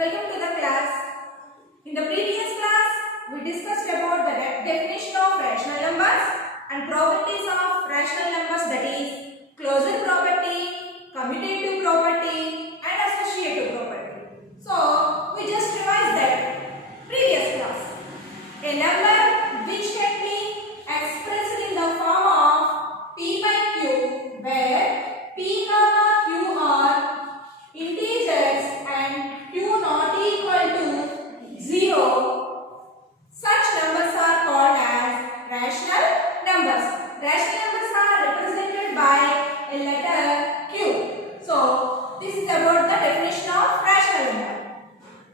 welcome to the class. In the previous class, we discussed about the definition of rational numbers and properties of rational numbers, that is closure property, commutative property and associative property. So, we just revised that previous class. A number which can be expressed in the form of P by Q, where P comma Q are integers and Q not equal to 0. Such numbers are called as rational numbers. Rational numbers are represented by a letter Q. So, this is about the definition of rational number.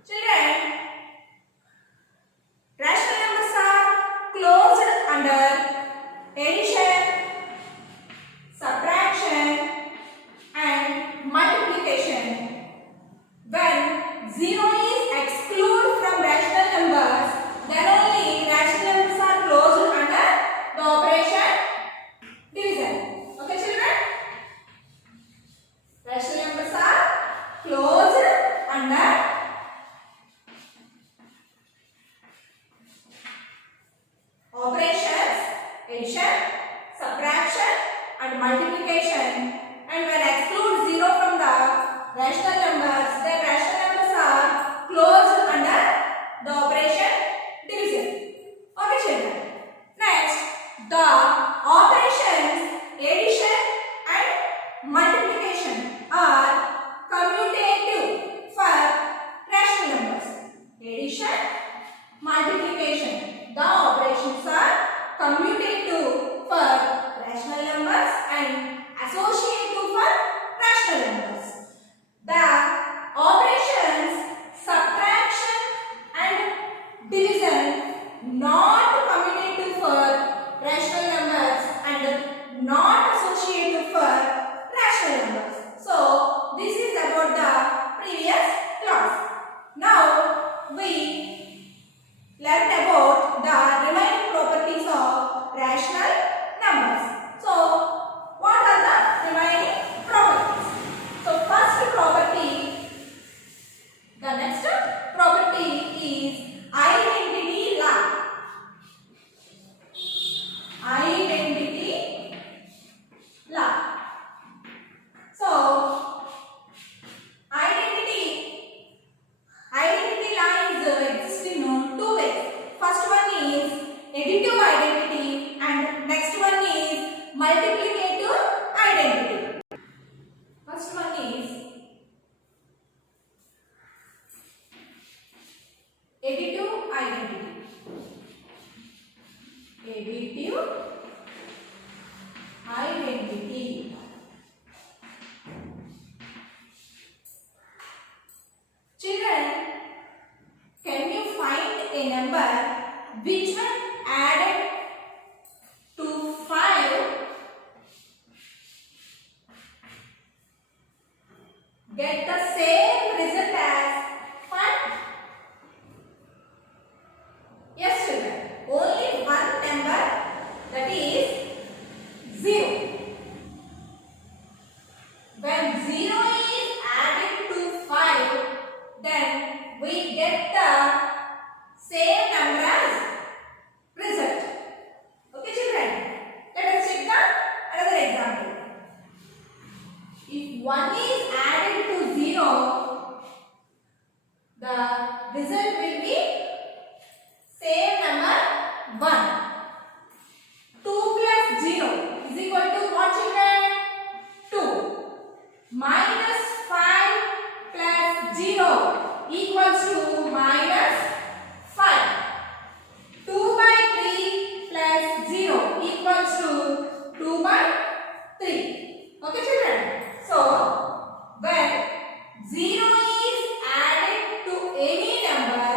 Children, rational numbers are closed under addition, subtraction and multiplication. When 0 is excluded from rational numbers, then only rational numbers are closed under the operation division. Okay, children? Rational numbers are closed under operations, addition, subtraction and multiplication. And when exclude 0 from the rational numbers, then rational numbers are closed under the operation division. Okay, children. Next, the operations addition and multiplication are commutative for rational numbers. Addition, multiplication. The operations are commutative for rational numbers and associative for rational numbers. The operations subtraction and division not commutative for rational numbers and not associative for rational numbers. So, this is about the previous class. Now, we learned about the remaining properties of rational numbers. So, what are the remaining properties? So, first property, the next property is identity law. Identity law. So, identity law is exists in two ways. First one is additive identity and next one is multiplicative identity. First one is additive identity. Additive identity. Children, can you find a number which when added to 5 get the same result as 5? Yes, children. Only one number, that is 0. When 0 is added to 5, then we get the same number as result. Okay, children? Let us check another example. If 1 is added to 0, the result will be same number 1. 2 plus 0 is equal to what, children? 2. Minus 5 plus 0 equals to minus 5. 2 by 3 plus 0 equals to 2 by 3. Okay, children? So, when 0 is added to any number,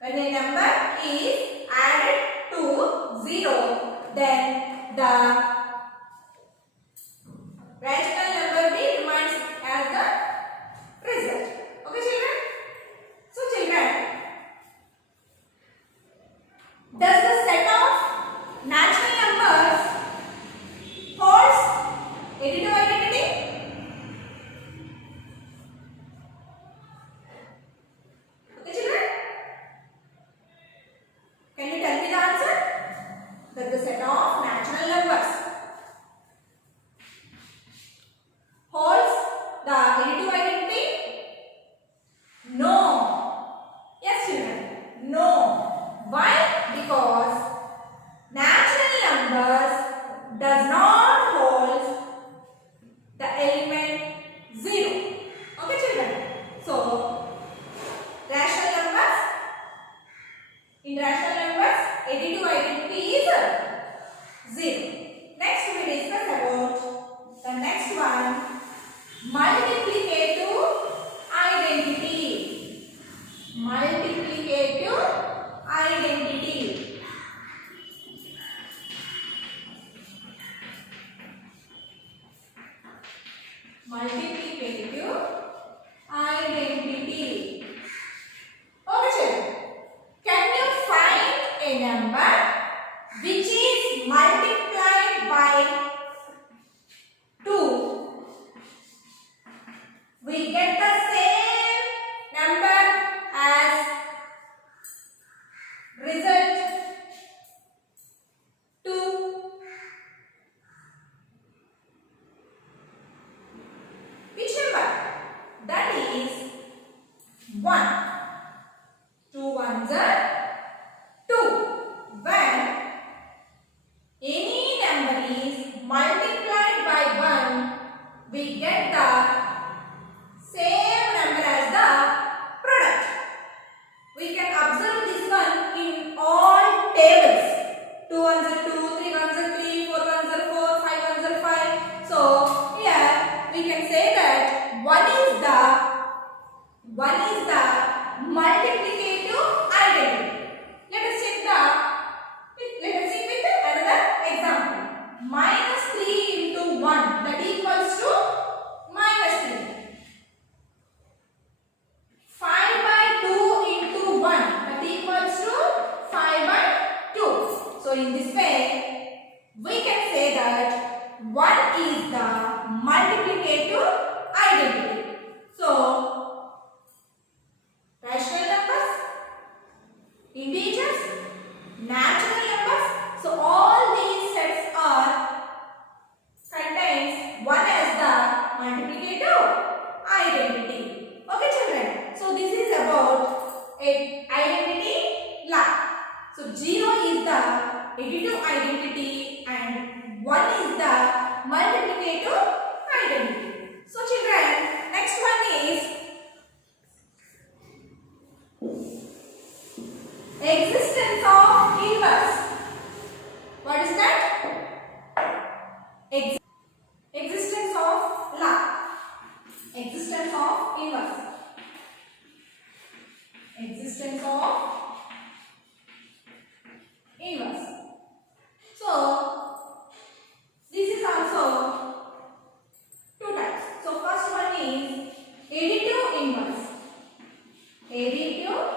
when a number is added to 0, then the rational number b remains as the result. Okay, children? So, children, does the set of natural numbers holds additive identity? Okay, children? Can you tell me the answer? Does the set of natural numbers holds the additive identity? No. Yes, children. No. Why? Because natural numbers does not hold the element 0. Okay, children. So, rational numbers, in rational numbers, additive identity is 0. Next, we discuss about the next one, multiplicative identity. Multiplicative identity. Multiplicative identity. Okay, children. Can you find a number which is multiplied by 2? We get the same number as result 2. Which number? That is 1. 2 ones are 2. When any number is multiplied by 1, we get the same number as the product. We can observe this one in all tables. 2 ones are 2, 3 ones are 3, 4 ones are 4, 5 ones are 5. So here we can say that 1 is the multiplicative identity. Let us see with another example. Minus 3 into 1, that equals to minus 3. 5 by 2 into 1, that equals to 5 by 2. So in this way, we can say that 1 is the multiplicative identity. So, rational numbers, integers, natural numbers. So all these sets contains 1 as the multiplicative identity. Okay, children. So this is about a identity law. So 0 is the additive identity and 1 is the multiplicative identity. So children, next one is existence of inverse. What is that? Existence of law. Existence of inverse. Existence of inverse. So this is also two types. So first one is additive inverse. Additive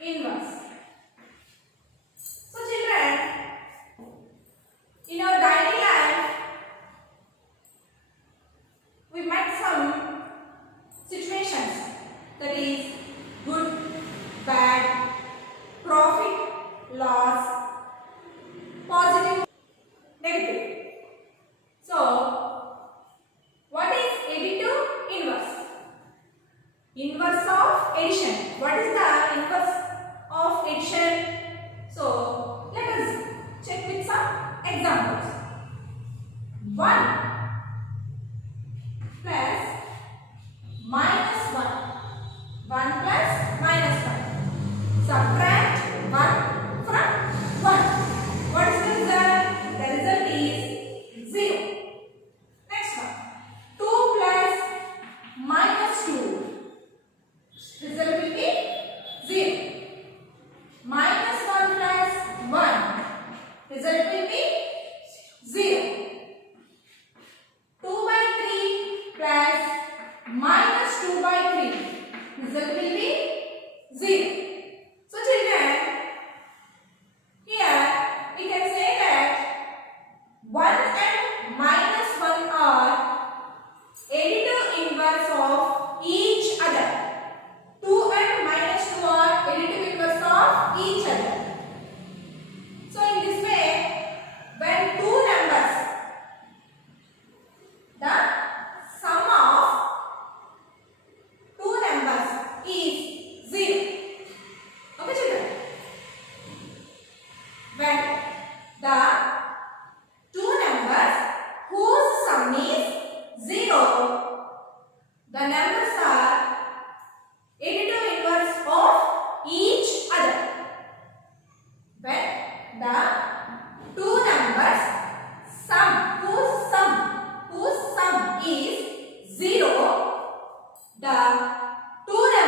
inverse. So children, in our daily life, we met some situations, that is good, bad, profit, loss, positive, negative. So, what is additive inverse? Inverse of addition. What is the inverse of addition? So, let us check with some examples. 1 plus minus 1. 1 plus minus 1. Subtract 1 from 1. What is the result? The result is 0. Next one. 2 plus minus 2.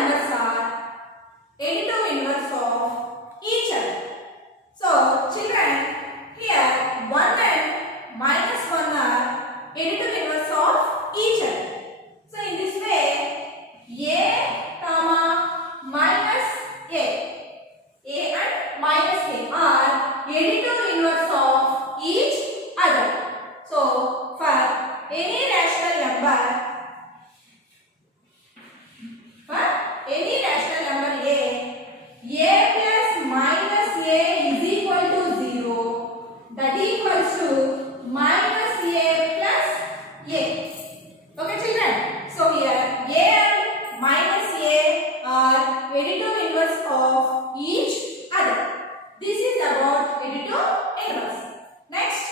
numbers are additive inverse of each other. So children, here 1 and minus 1 are additive inverse of each other. So in this way, a comma minus a and minus a are additive inverse of each other. So for any rational number a plus minus a is equal to 0. That equals to minus a plus a. Okay children. So here a and minus a are additive inverse of each other. This is about additive inverse. Next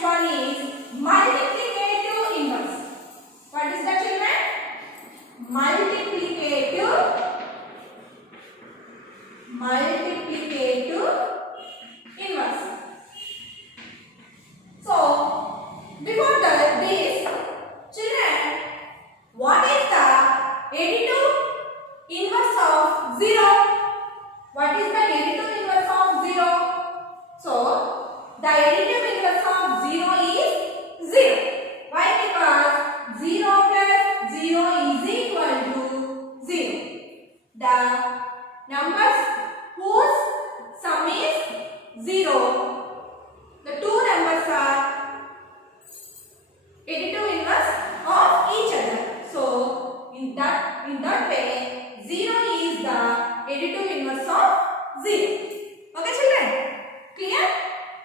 one is multiplicative inverse. What is that children? Multiplicative inverse. So before this, children, what is the additive inverse of 0? What is the additive inverse of 0? So the additive inverse of 0 is 0. Why? Because 0 plus 0 is equal to 0. The numbers whose sum is 0. The two numbers are additive inverse of each other. So in that way, 0 is the additive inverse of 0. Okay children? Clear?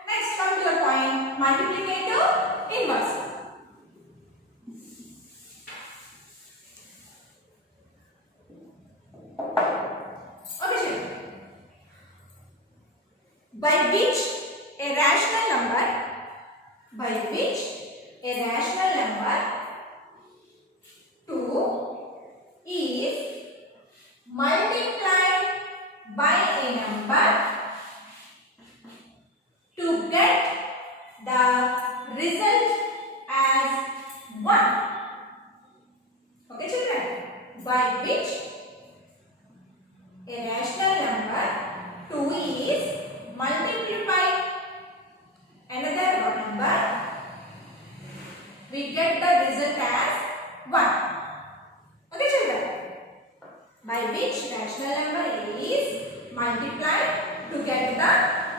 Next come to the point, multiplicative inverse. Okay children. By which a rational number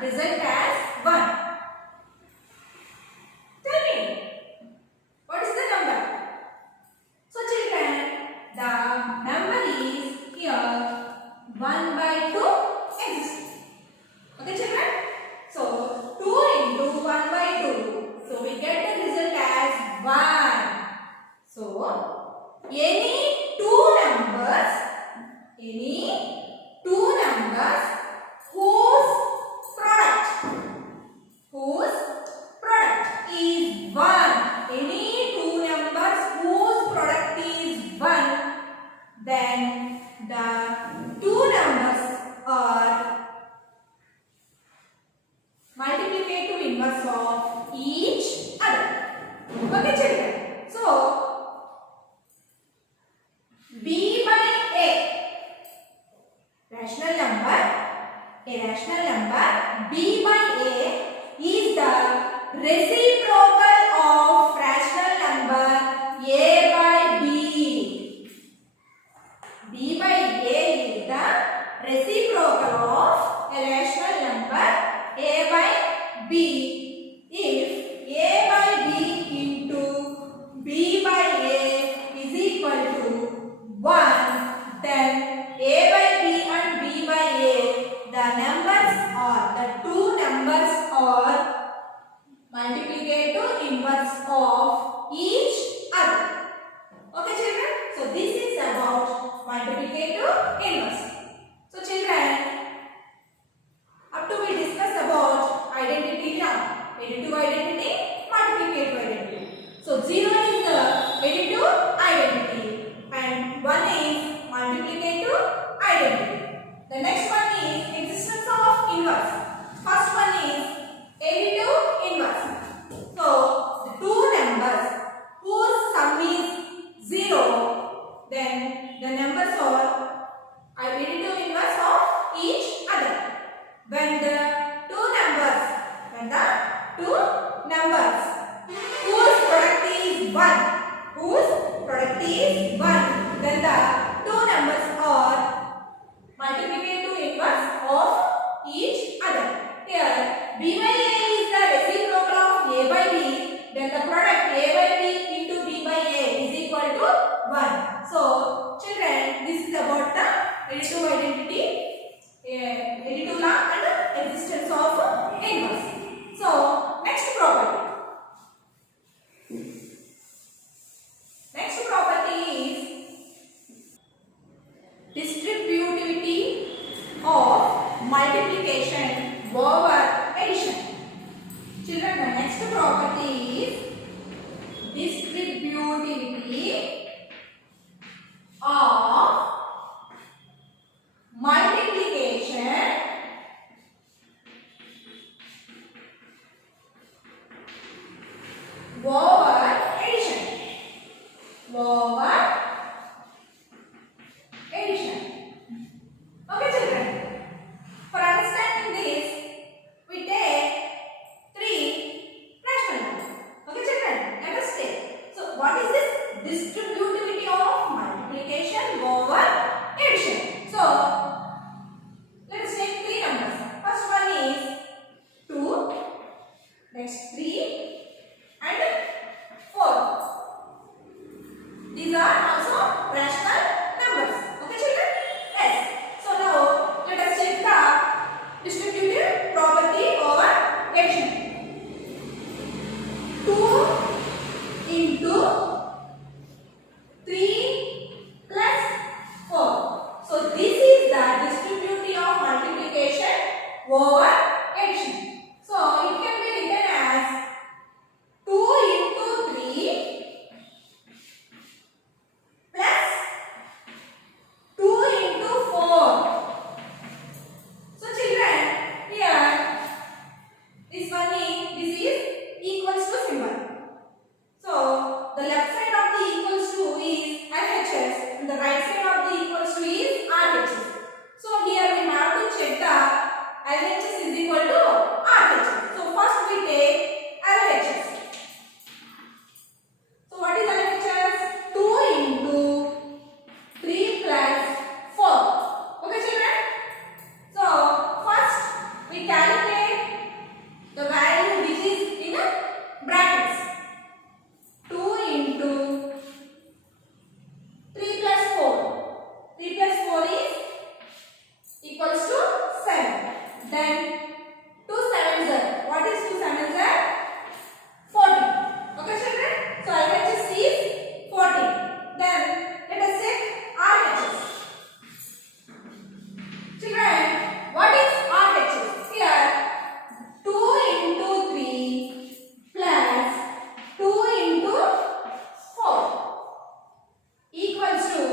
result as 1. Tell me, what is the number? So children, the number is here 1 by 2 exists. Okay children? So 2 into 1 by 2. So we get the result as 1. So any two numbers whose product is 1, any two numbers whose product is 1, then the two numbers are multiplicative inverse of each other. Okay children? So b by a rational number b by a is the reciprocal of rational number a by b. b by a is the reciprocal of a rational number a by b. If a by b into b by a is equal to 1, then a by b and b by a, the two numbers are multiplicative inverse of each other. Okay children? So this is about multiplicative inverse. So children, up to we discuss about identity now. Additive identity, multiplicative identity. So 0 is the additive identity and 1 is multiplicative identity. The next one is existence of inverse. First one is additive inverse. So the two numbers whose sum is 0 then the numbers are additive inverse of each other. When the two numbers whose product is 1, then the two numbers are multiplicative inverse of each other. Here b by a is the reciprocal of a by b, then the product a by b into b by a is equal to 1. So children, this is about the additive identity, additive law and existence of inverse. So next property. Next property is distributivity of multiplication over addition. Children, the next property is distributivity of multiplication over addition. Okay, children. For understanding this, we take three rational numbers. Okay, children. Let us take. So, what is this distributivity of multiplication over addition? So, let us take three numbers. First one is 2, next 3, and 4. These are also rational numbers. Okay, children? Yes. So now let us check the distributive property over addition. 2 into 3 plus 4. So this is the distributivity of multiplication over addition. So it can be written as 2 into 3 plus 2 into 4. So children, here this is equals to symbol. So the left side of the equals to is LHS and the right side of the equals to is RHS. So here we have to check the LHS is equal to RHS. So first we take LHS. So what is LHS? 2 into 3 plus 4. Okay, children? So first we calculate the value which is in brackets. 2 into 3 plus 4. 3 plus 4 is equals to 7. Then 2 sevens are. What is 2 sevens are? 14. Okay, children? So LHS is 14. Then let us check RHS. Children, what is RHS? Here 2 into 3 plus 2 into 4 equals to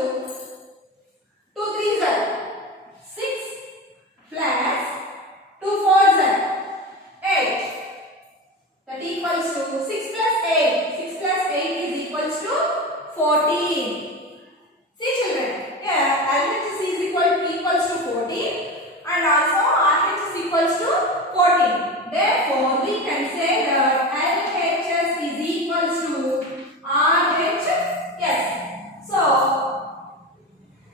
2 3s are 6 plus 2 4s are 8. That equals to 6 plus 8. 6 plus 8 is equals to 14. See children, here LHS is equals to 14 and also RHS equals to 14. Therefore, we can say that LHS is equals to RHS. So,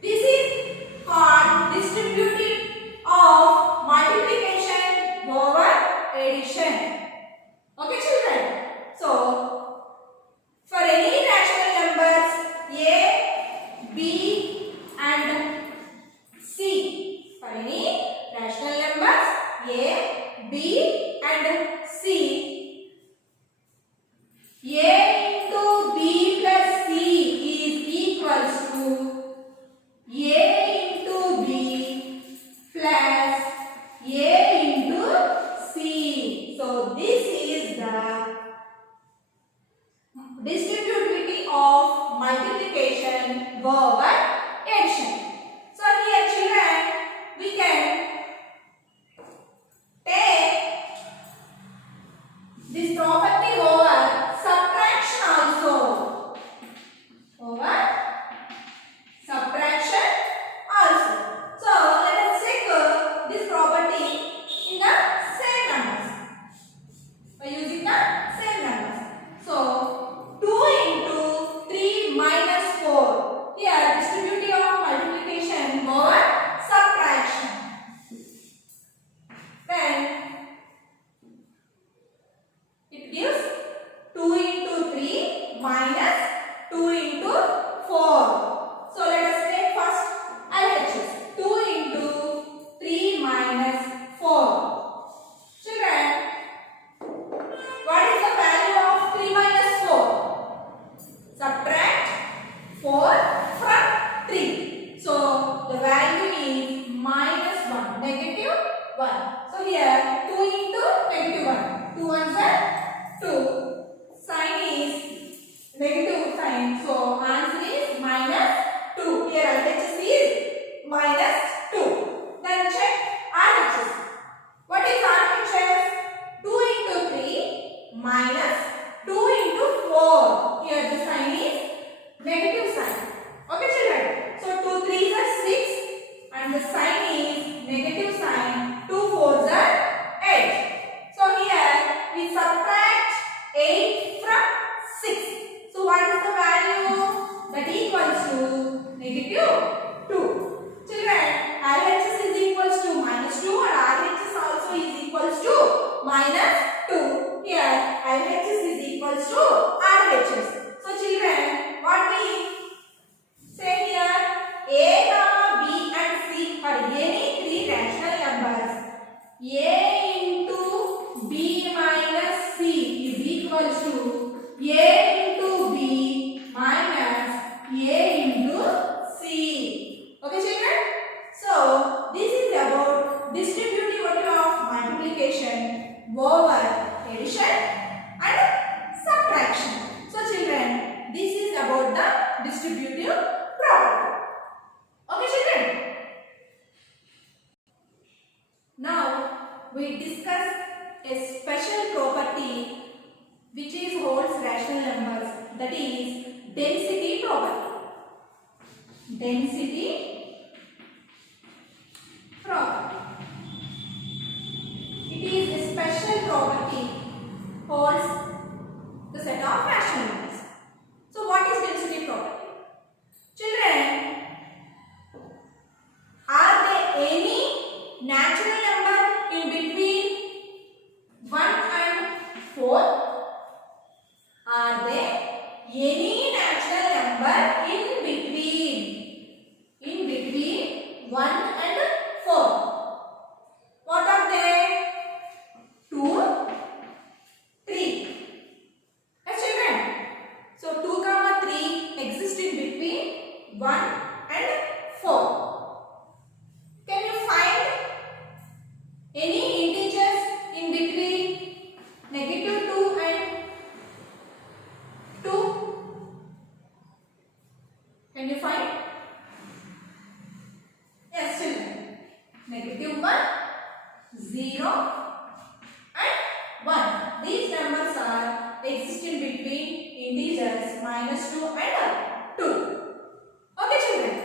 this is called distributive of multiplication over addition. Okay, children? So, for any rational numbers A, B and C, for any rational numbers A, B and C, A into B plus C is equals to A into B plus A into C. So this is the distributivity of multiplication over addition. So here children, we can take this property over subtraction also. Over from 3. So the value is minus 1, negative 1. So here 2 into negative 1. 2 ones are 2. Sign is negative sign. So answer is minus 2. Here RHS is minus 2. Then check RHS. What is RHS? 2 into 3 minus 2 into 4. Here the sign is negative sign. Okay children. So 2 3s are 6 and the sign is negative sign. 2 4s are 8. So here we subtract 8 from 6. So what is the value? That equals to negative 2. Children, RHS is equals to minus 2 and RHS also is equals to minus 2. Here RHS is equals to RHS. So children, what we say here? A, B and C are any three rational numbers. A into B minus C is equals to A into B minus A into C. Okay children? So this is about distributivity of multiplication over addition and subtraction. So children, this is about the distributive property. Okay children? Now we discuss a special property which is holds rational numbers, that is density property. Density property. It is a special property holds the set of rational numbers. So what is density property? Children, are there any natural number in between 1 and 4? Are there any natural number in between 1 and 4? What are they? 2, 3. Yes children. So 2, 3 exist in between 1 and 4. Can you find any integers in between negative 2 and 2? Can you find? Yes children. Negative 1, 0 and 1. These numbers are existing between integers minus 2 and 2. Okay children.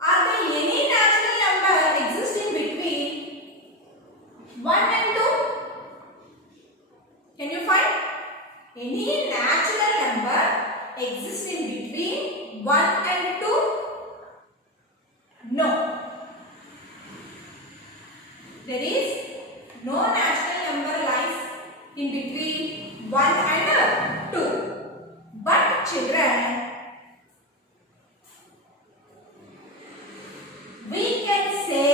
Are there any natural number existing between 1 and 2? Can you find? Any natural number existing between 1 and 2? No. There is no natural number lies in between 1 and 2. But children, we can say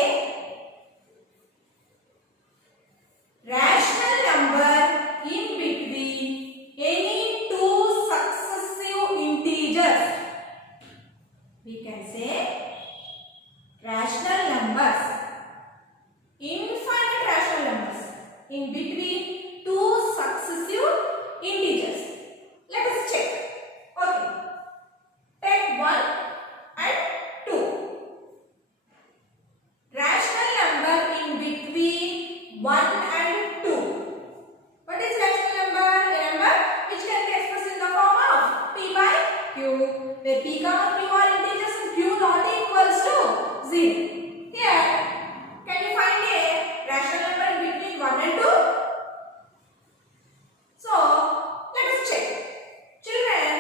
rational number in between any two successive integers. We can say rational numbers, infinite rational numbers in between two successive integers. Let us check. Okay. Take 1 and 2. Rational number in between 1 and 2. What is rational number? A number which can be expressed in the form of P by Q, where P, Q are integers and Q not equals to 0. Here, can you find a rational number in between 1 and 2? So, let us check. Children,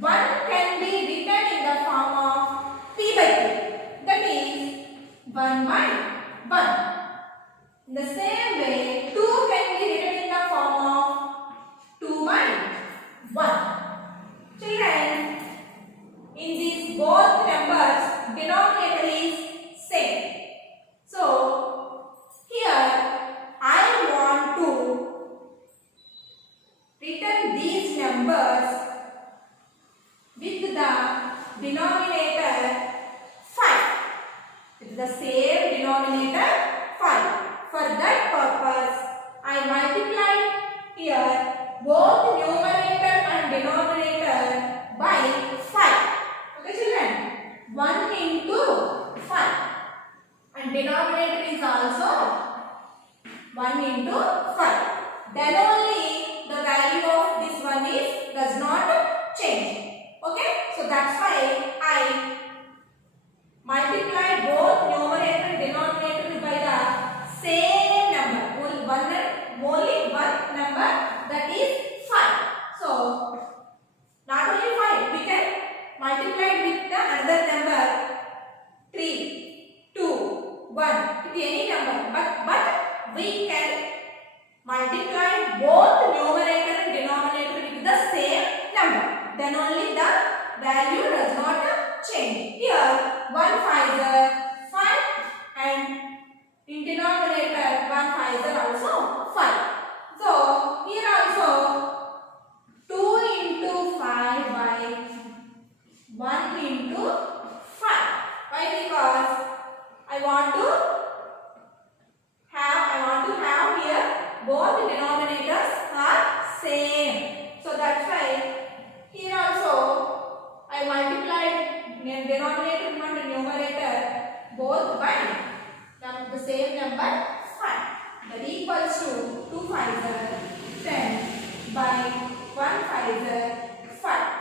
1 can be written in the form of P by Q. That is 1 by 1. In the same way, 2 can be written in the form of 2 by 1. Children, in these both numbers, denominator is same. So, here I want to written these numbers numbers with the denominator 5. With the same denominator 5. For that purpose, I multiplied here both numerator and denominator by 5. Okay children? 1 into 5. And denominator is also 1 into 5. Then only the value of this one does not change. Okay? So that's why I multiplied both numerator and denominator by the same number. Only one number, that is 5. So not only 5, we can multiply with the another number 3, 2, 1, with any number. But we can multiply both numerator and denominator with the same number. Then only the value does not change. Here 1 5 and in denominator 1 5 also 5. So here also 2 into 5 by 1 into 5. Why? Because I want to have here both denominators are same. So that's why here also I multiplied denominator and numerator both by the same number 5. That equals to 2 5 10 by 1 5 5.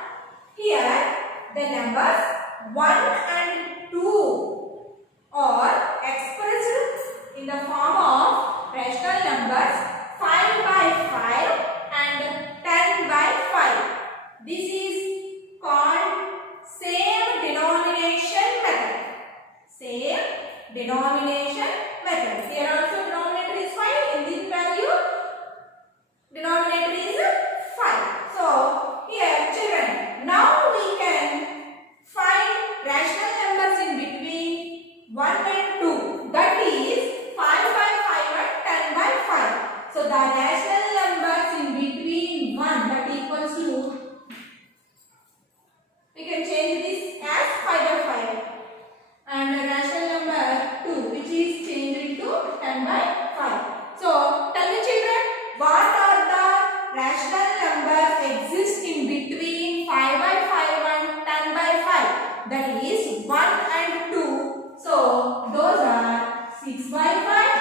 Here the numbers 1 and 2 are expressed in the form of rational numbers 5 by 5 and 10 by 5. This is called same denomination method. Same denomination method. Here also denominator is 5. In this value, denominator is 5. So here children, now we can find rational numbers in between 1 and 2. That is 5 by 5 and 10 by 5. So the rational numbers in between 1, that equals to, we can change this as 5 by 5. And the rational number 2, which is changed into 10 by 5. So tell me children, what are the rational numbers exist in between 5 by 5 and 10 by 5? That is 1 and 2. So those are 6 by 5,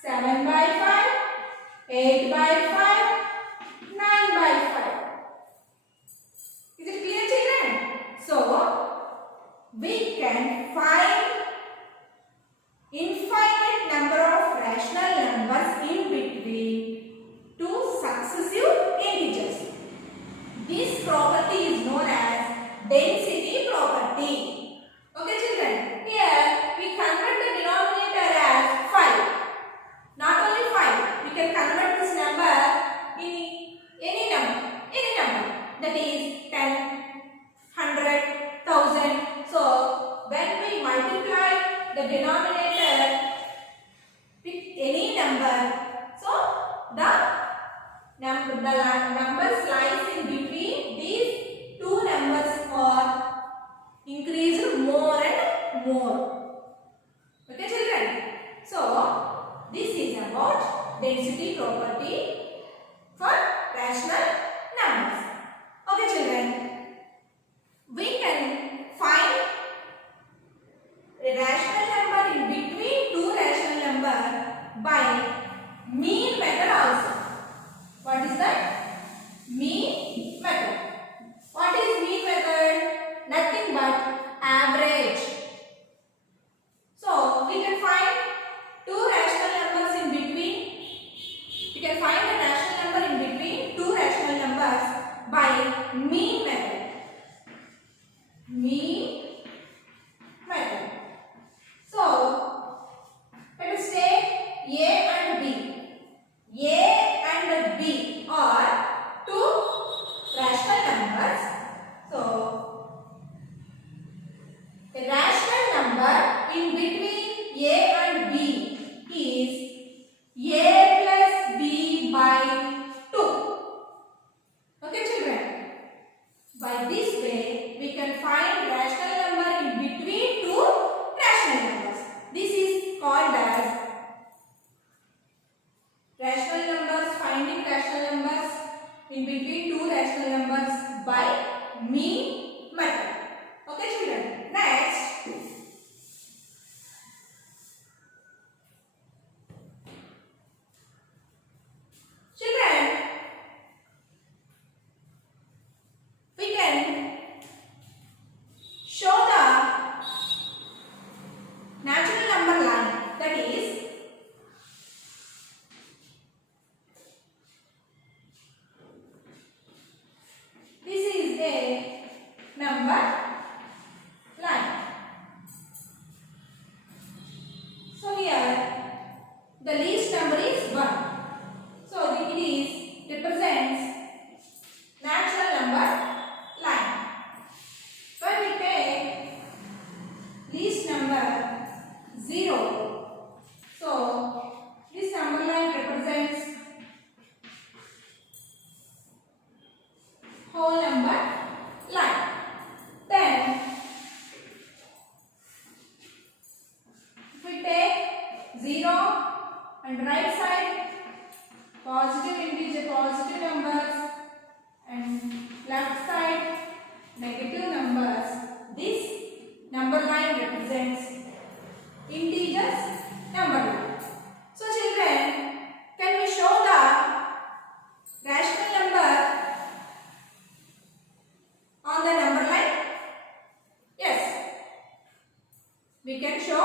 7 by 5, 8 by 5, 9 by 5. Is it clear children? So we can find infinite number of rational numbers in between two successive integers. This property is known as density property. Okay children, here we convert the denominator as 5. Not only 5, we can convert this number in any number. That is 10, 100, 1000. So when we multiply the denominator with any number, so the numbers lies in between these two numbers are By this way, we can find rational number in between two rational numbers. This is called as rational numbers, finding rational numbers in between two rational numbers by mean method. Okay children, next children, we can show the natural number line, that is this is a number line. So here the least number is 1. So it is represents natural number line. When we take least number 0, so this number line represents whole number line. Then if we take 0 and right side positive integer, positive numbers, and left side negative numbers, this number line represents integers number line. So children, can we show the rational number on the number line? Yes, we can show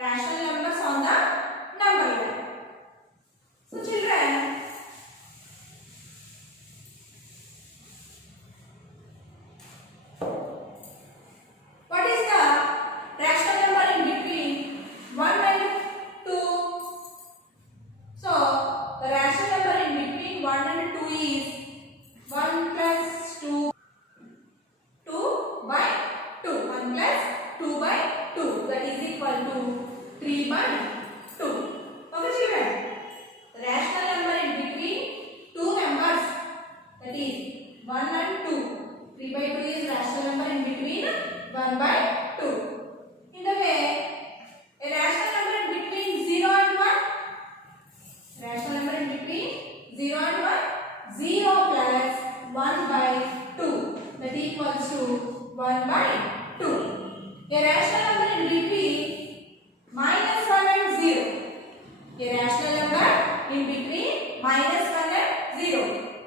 rational numbers on the number line. So children, what is the rational number in between 1 and 2? So the rational number in between 1 and 2 is 1 plus 2, 2 by 2. 1 plus 2 by 2, that is equal to 3 by 2. Okay children, the rational number in between two numbers, that is 1 and 2. 3 by 2 is rational number in between 1 by 2. In the way, a rational number in between 0 and 1, rational number in between 0 and 1, 0 plus 1 by 2, that equals to 1 by 2. A rational number in between minus 1 and 0, a rational number in between minus 1 and 0,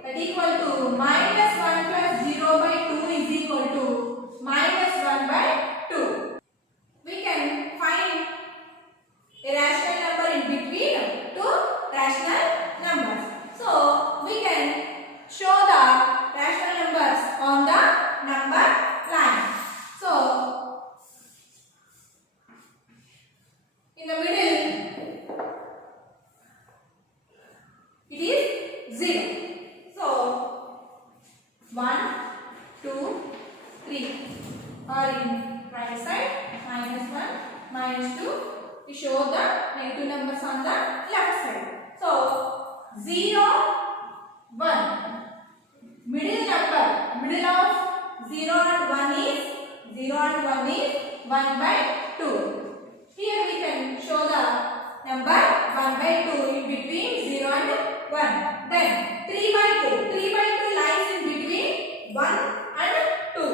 that equal to minus 1 plus 0 by 2 is equal to minus 1 by 2. We can find a rational number in between two rational numbers. So we can show the rational numbers on the number line. So in the middle it is 0. So 1, 2, 3 are in right side, minus 1, minus 2. We show the negative numbers on the left side. So 0, 1. Middle number, middle of 0 and 1 is 1 by 2. Here we can show the number 1 by 2 in between 0 and 1. Then 3 by 2. 3 by 2 lies in between 1 and 2.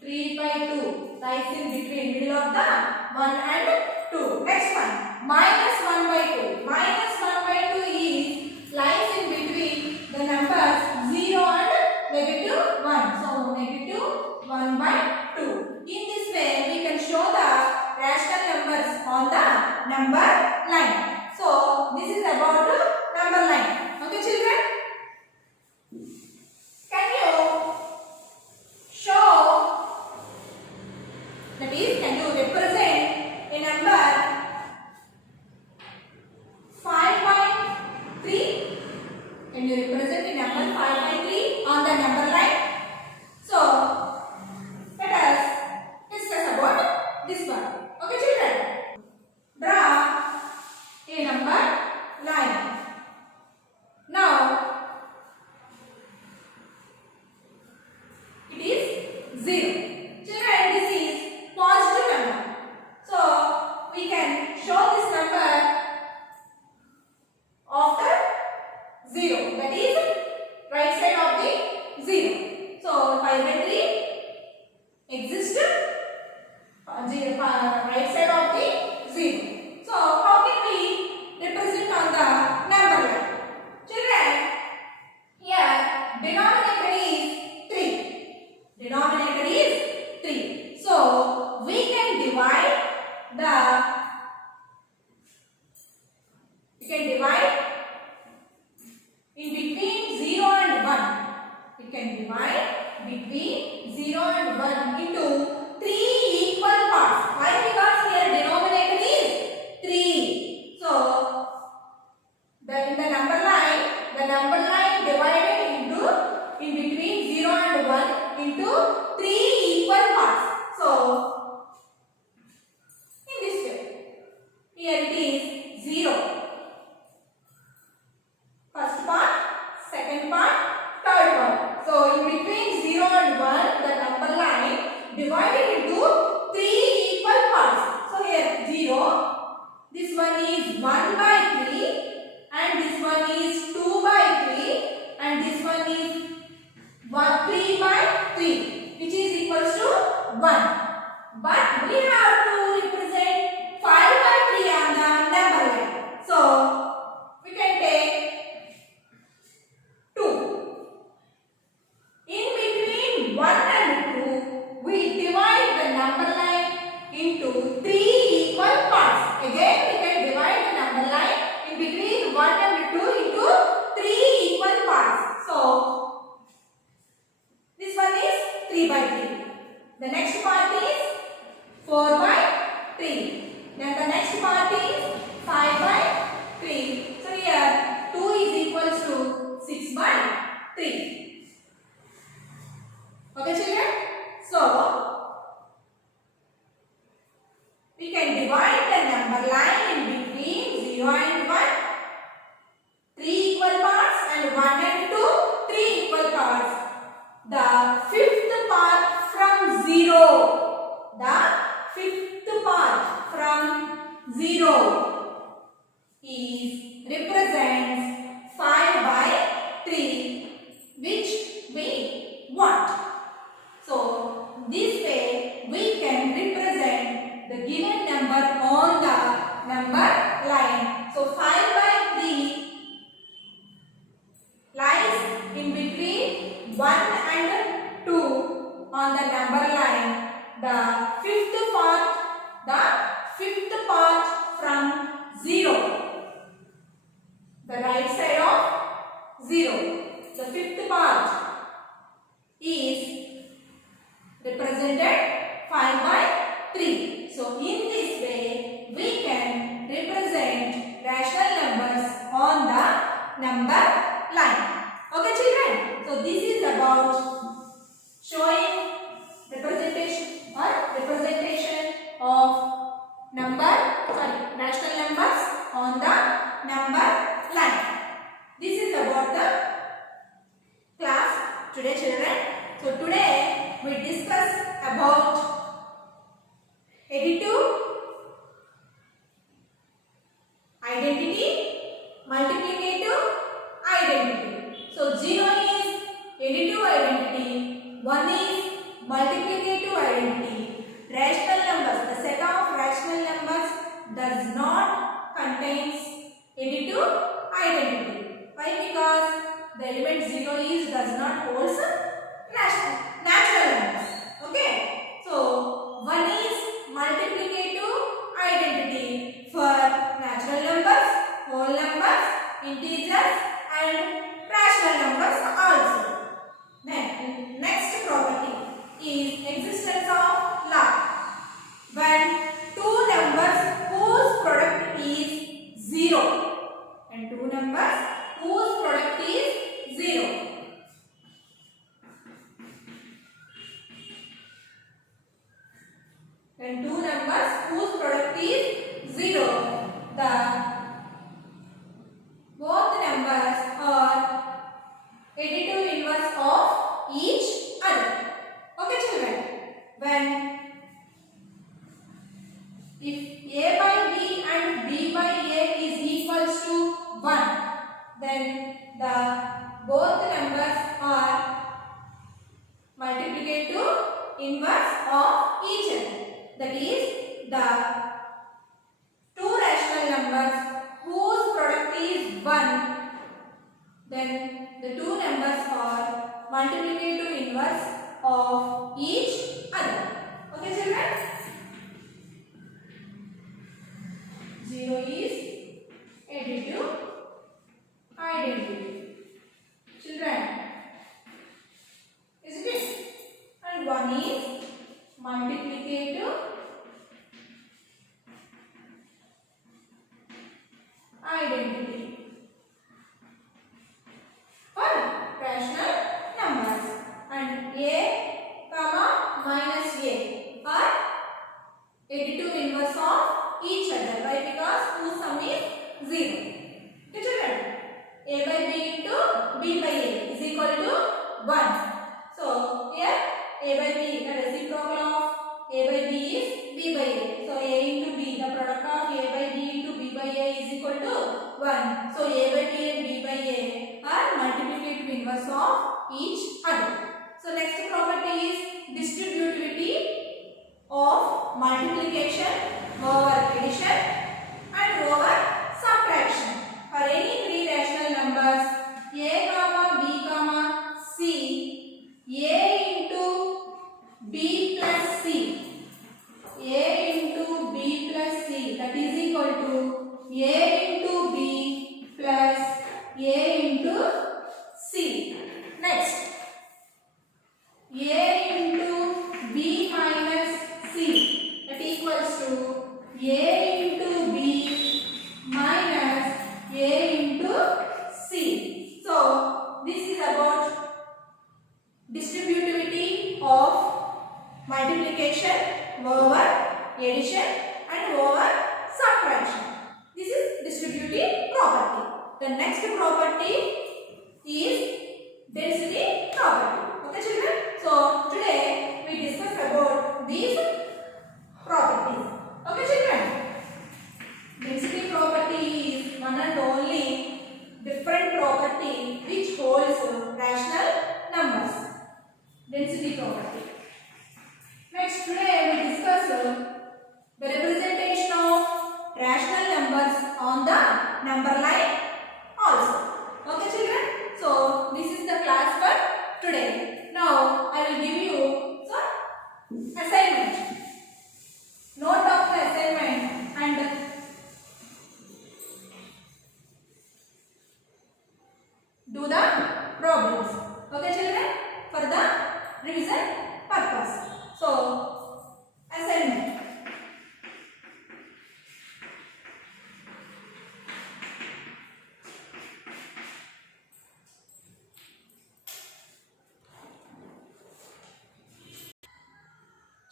3 by 2 lies in between middle of the 1 and 2. Next one, minus 1 by 2. Minus 1 by 2 is lies in between the numbers 0 and negative 1. So negative 1 by 2. In this way, we can show the rational numbers on the number line. So this is about number line. Okay children? Can you show, that is, can you represent a number 5 by 3? Can you represent a number 5 by 3 on the number line? So let us discuss about this one. Okay children? Draw a number line. Now 5 by 3 exists right side of the 0. So how can we represent on the number line? Children, here denominator is 3. Denominator is 3. So we can divide in between 0 and 1. We can divide between 0 and 1 into 3 equal parts. Why? Because here denominator is 3. So in the number line divided into in between 0 and 1 into 3 equal parts. So in this way, here it is 0. First part, second part, third part. So in between 0 and 1, the number line divided into 3 equal parts. So here 0, this one is 1 by 3, and this one is 2 by 3, and this one is 3 by 3, which is equals to 1. But we have to represent 5 by 3 on the number line. So we can take 2. In between 1 and 2, we divide the number line into 3 equal parts. Again, we can divide the number line in between 1 and 2 into 3 equal parts. So this one is 3 by 3. The next part is 4 by 3. Then the next part is 5 by 3. So here 2 is equals to 6 by 3. Okay, children? So we can divide the number line in between 0 and 1. 3 equal parts, and 1 and 2, 3 equal parts. The fifth part from 0. The fifth part from 0 represents 5 by 3, which we want. So this way we can represent the given number on the number line. So 5 by 3 lies in between 1 and 2 on the number line. The fifth part from 0. The right side of 0. The fifth part is represented 5 by 3. So in this way we can represent rational numbers on the number line. Okay, children? So this is about showing representation of rational numbers on the number line. This is about the class today, children. So today we discuss about additive, identity, multiplicative identity. So 0 is additive identity, 1 is multiplicative identity. Rational numbers, the set of rational numbers does not contains additive identity. Why? Because the element 0 does not hold natural numbers. Okay. So 1 is multiplicative identity for natural numbers, whole numbers, integers, and rational numbers also. Then next property is existence of log. When two numbers whose product is 0 and two numbers whose product is 0. When two numbers whose product is 0, both numbers are additive inverse of each other. Okay, children? If a by b and b by a is equals to 1, then both numbers are multiplied inverse of each other. That is, the two rational numbers whose product is 1, then the two numbers are multiplicative inverse of each other. Okay children? 0 is additive identity. Children, isn't it? And 1 is multiplicative identity for rational numbers. And a comma minus a are additive inverse of each other. Why? Because whose sum is 0. Okay children? A by b into b by a is equal to 1. So here a by b, the reciprocal of a by b is b by a. So a into b, the product of a by b into b by a is equal to 1. So a by b and b by a are multiplicative inverse of each other. So next property is distributivity of multiplication over addition and over subtraction. For any three rational numbers a comma b comma c, a into b plus c, a into b plus c, that is equal to a into b plus a into c. Next, a into b minus c, that equals to a into b minus a into c. So this is about distributivity of multiplication over addition and over subtraction. This is distributive property. The next property is density property. Okay children? So today we discuss about these properties. Okay children? Density property is one and only different property which holds rational numbers. Density property. Next, today we discuss the representation of rational numbers on the number line also. Okay children? So this is the class for today. Now I will give you some assignment. Note of the assignment and do the problems. Okay children? For the revision purpose. So assignment.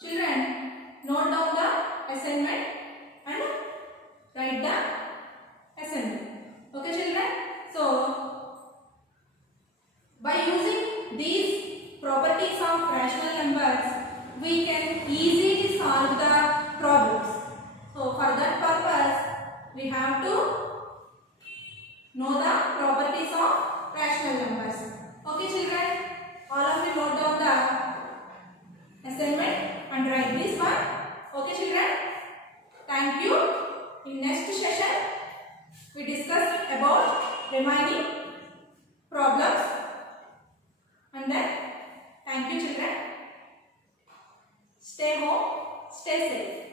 Children, note down the assignment and write the assignment. Okay children? So by using these properties of rational numbers, we can easily solve the problems. So for that purpose, we have to know the properties of rational numbers. Okay children? All of you note down the assignment and write this one. Okay children? Thank you. In next session, we discuss about remaining problems. And then, thank you children. Stay home, stay safe.